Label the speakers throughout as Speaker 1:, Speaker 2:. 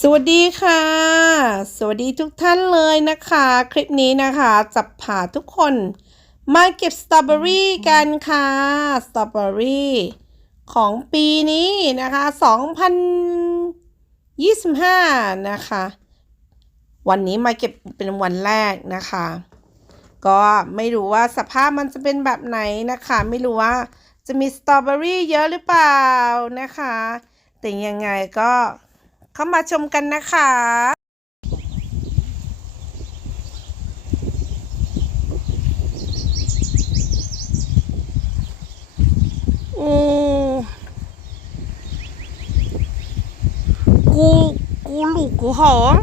Speaker 1: สวัสดีค่ะ สวัสดีทุกท่านเลยนะคะ คลิปนี้นะคะจะพาทุกคนมาเก็บสตรอเบอรี่กันค่ะสตรอเบอรี่ของปีนี้นะคะ 2025 นะคะ วันนี้มาเก็บเป็นวันแรกนะคะ ก็ไม่รู้ว่าสภาพมันจะเป็นแบบไหนนะคะ ไม่รู้ว่าจะมีสตรอเบอรี่เยอะหรือเปล่านะคะ แต่ยังไงก็ เข้ามาชมกันนะคะโอ้กูกูลูกกูหอม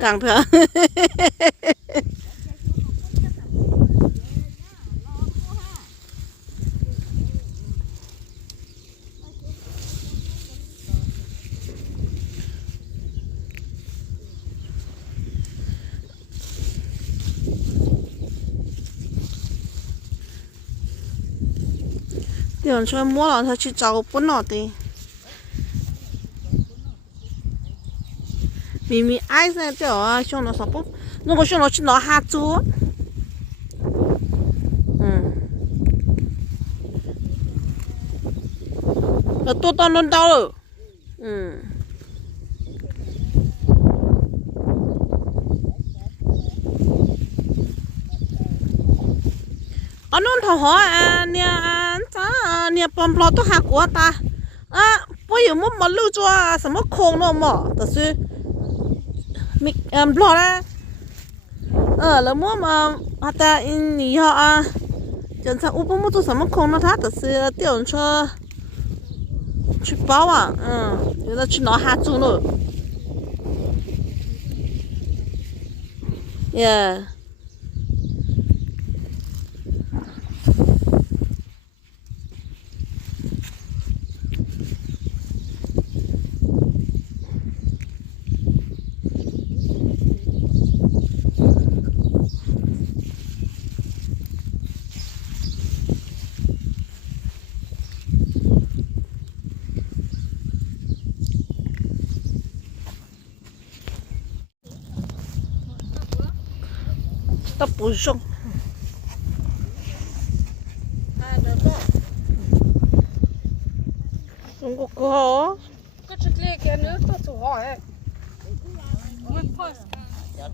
Speaker 1: càng thơ Tiền cho mua là thôi chứ cháu bún nọ đi มีไอ้เส้นเจ้าชอบนั่这哦，想了啥不？如果想了去拿哈做，嗯，那多到轮到了，嗯。อืมตัวตันนู้นทั้งหัวเนี่ยจ้าเนี่ยปอมปลอตัวหักหัวตาอะไปอยู่มุมมันลู่จ้าสมมติโค้งเนาะหมอแต่ซื้อ 没，嗯อ่啦。呃，那么么
Speaker 2: กนะเออแล้วมื่อมา
Speaker 1: ฮัตตาอินนี่
Speaker 3: ฮะอ่ะจั ta bù sông không có
Speaker 2: có cái chút lê kia nữa tôi chủ hỏi mình phải nhà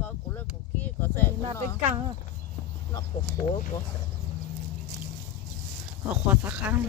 Speaker 2: có cổ lên cổ kia có xe
Speaker 3: nó cổ
Speaker 2: cổ cổ họ khoa sắc khăn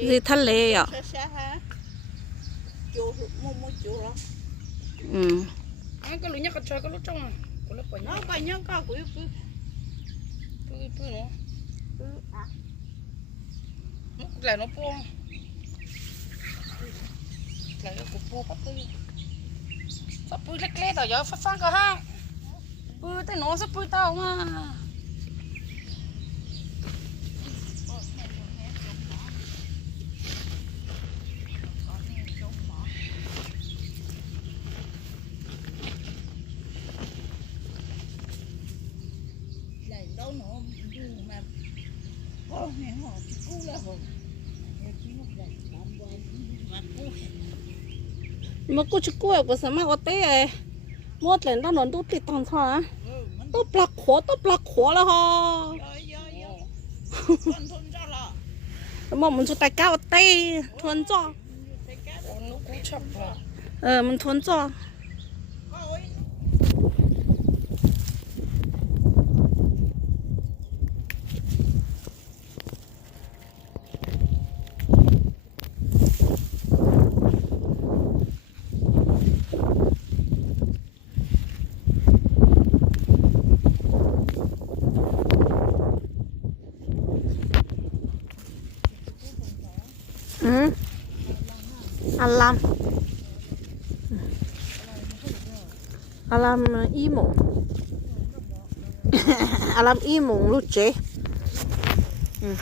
Speaker 2: gì thắt
Speaker 3: lê à
Speaker 2: ừ. Anh có lũ nhắc chơi có lũ trong à có lũ quậy nó quậy nhau cả quậy quậy quậy quậy nữa. Lại nó po lại nó cũng po phát tươi. Phát tươi lét lét rồi giờ phát phát cả ha. Bự tới nó sắp bự tao
Speaker 3: mà. đâu nó mà có mẹ họ cứu là hồn mà cô chú cô của sao mà
Speaker 1: có té một lần đó nó đút tịt toàn thỏa tốt lạc khó tốt lạc khó là ho
Speaker 3: mà mình
Speaker 1: cho tay cao tay thuần cho
Speaker 3: ừ mình thuần cho
Speaker 1: อืมอัลลัมอัลลัมอีหมงอัลลัมอีหมงลูกเจอืม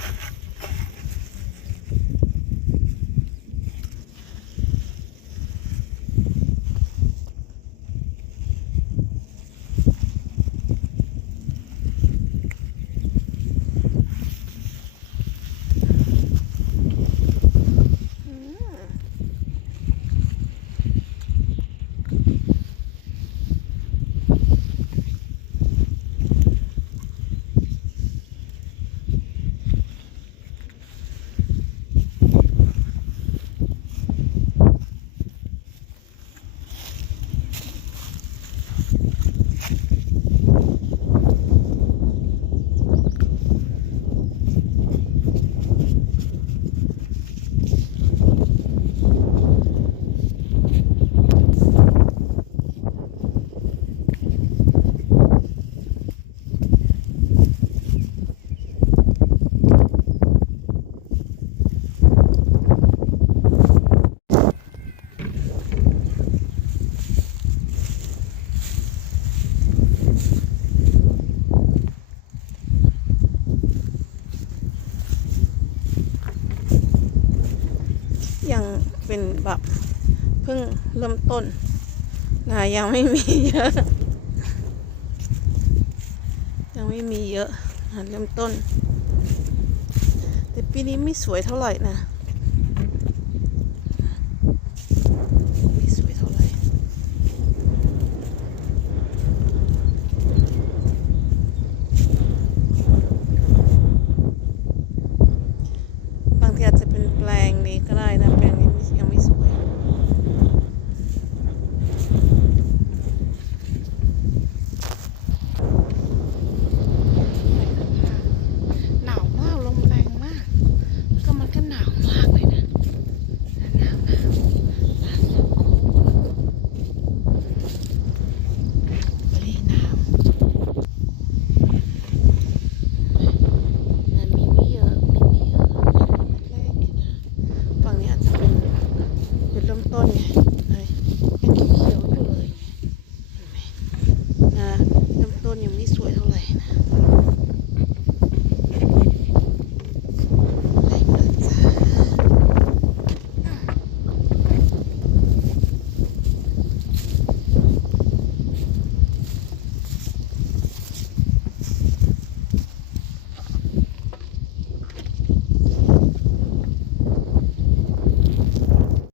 Speaker 1: ยังเป็น แบบเพิ่งเริ่มต้นนะยังไม่มีเยอะ ยังไม่มีเยอะนะเริ่มต้น แต่ปีนี้ไม่สวยเท่าไหร่นะ